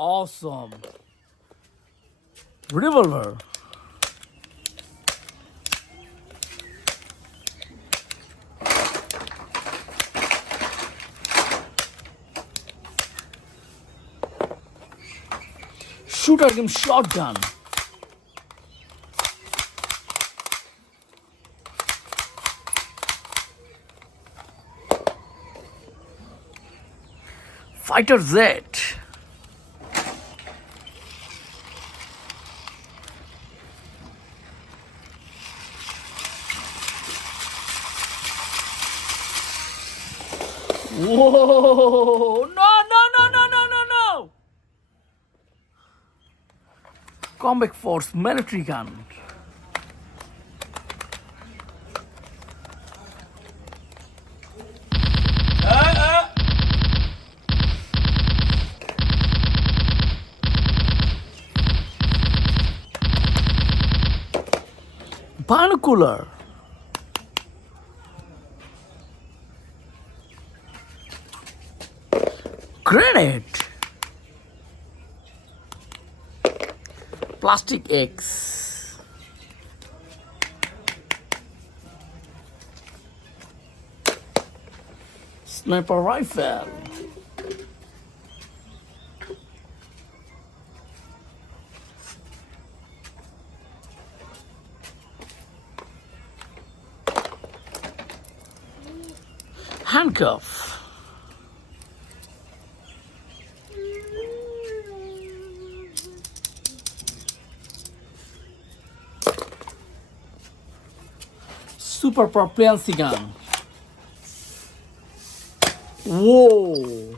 Awesome. Revolver. Shooter game shotgun. Fighter jet. Whoa! No, no, no, no, no, no, no! Combat Force military gun. Binocular. Grenade. Plastic eggs. Sniper rifle. Handcuff. Super propellency gun. Whoa!